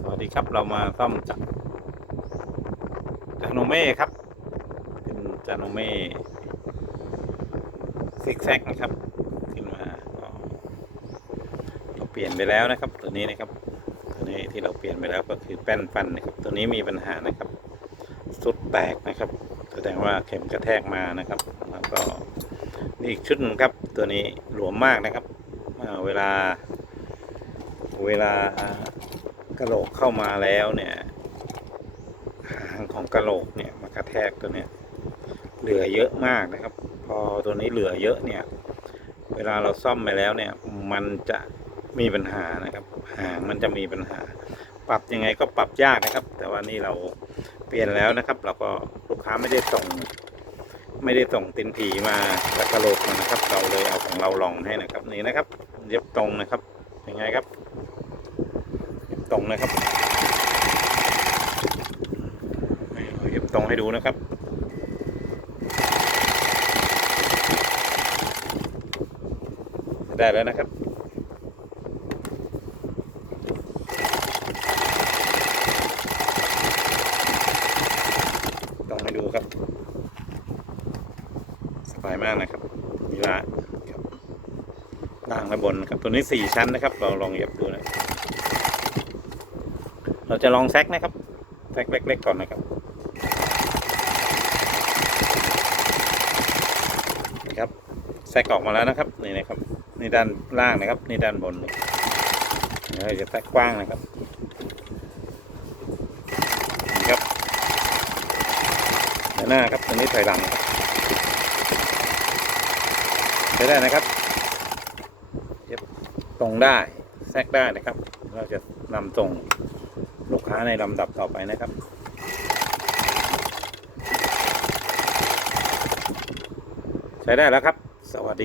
สวัสดีครับเรามาซ่อมจากจาโนเม่ครับ เป็นจาโนเม่ซิกแซกนะครับ ขึ้นมาก็เราเปลี่ยนไปแล้วนะครับ ตัวนี้นะครับ ตัวนี้ที่เราเปลี่ยนไปแล้วก็คือแป้นฟันนะครับ ตัวนี้มีปัญหานะครับ สุดแตกนะครับ แสดงว่าเข็มกระแทกมานะครับ แล้วก็นี่อีกชุดหนึงครับ ตัวนี้หลวมมากนะครับเวลา เวลากระโหลกเข้ามาแล้วเนี่ยหางของกระโหลกเนี่ยมากระแทกตัวเนี้ยเหลือเยอะมากนะครับ พอตัวนี้เหลือเยอะเนี่ย เวลาเราซ่อมไปแล้วเนี่ย มันจะมีปัญหานะครับ หางมันจะมีปัญหา ปรับยังไงก็ปรับยากนะครับ แต่ว่านี่เราเปลี่ยนแล้วนะครับ เราก็ลูกค้าไม่ได้ส่ง ไม่ได้ส่งตินผีมาจากกระโหลกนะครับ เราเลยเอาของเราลองให้นะครับนี่นะครับ เย็บตรงนะครับยังไงครับ ตรงนะครับเย็บตรงให้ดูนะครับได้แล้วนะครับตรงให้ดูครับ สบายมากนะครับมีละครับล่างและบนครับ ตัวนี้สี่ชั้นนะครับ เราลองเย็บดูนะ เราจะลองแซกนะครับแซกเล็กๆก่อนนะครับนะครับแซกออกมาแล้วนะครับนี่นะครับนี่ด้านล่างนะครับนี่ด้านบนเราจะแซกกว้างนะครับนี่ครับด้านหน้าครับตัวนี้ถอยหลังครับใช้ได้นะครับเย็บตรงได้แทรกได้นะครับ เราจะนำส่ง ลูกค้าในลำดับต่อไปนะครับ ใช้ได้แล้วครับ สวัสดี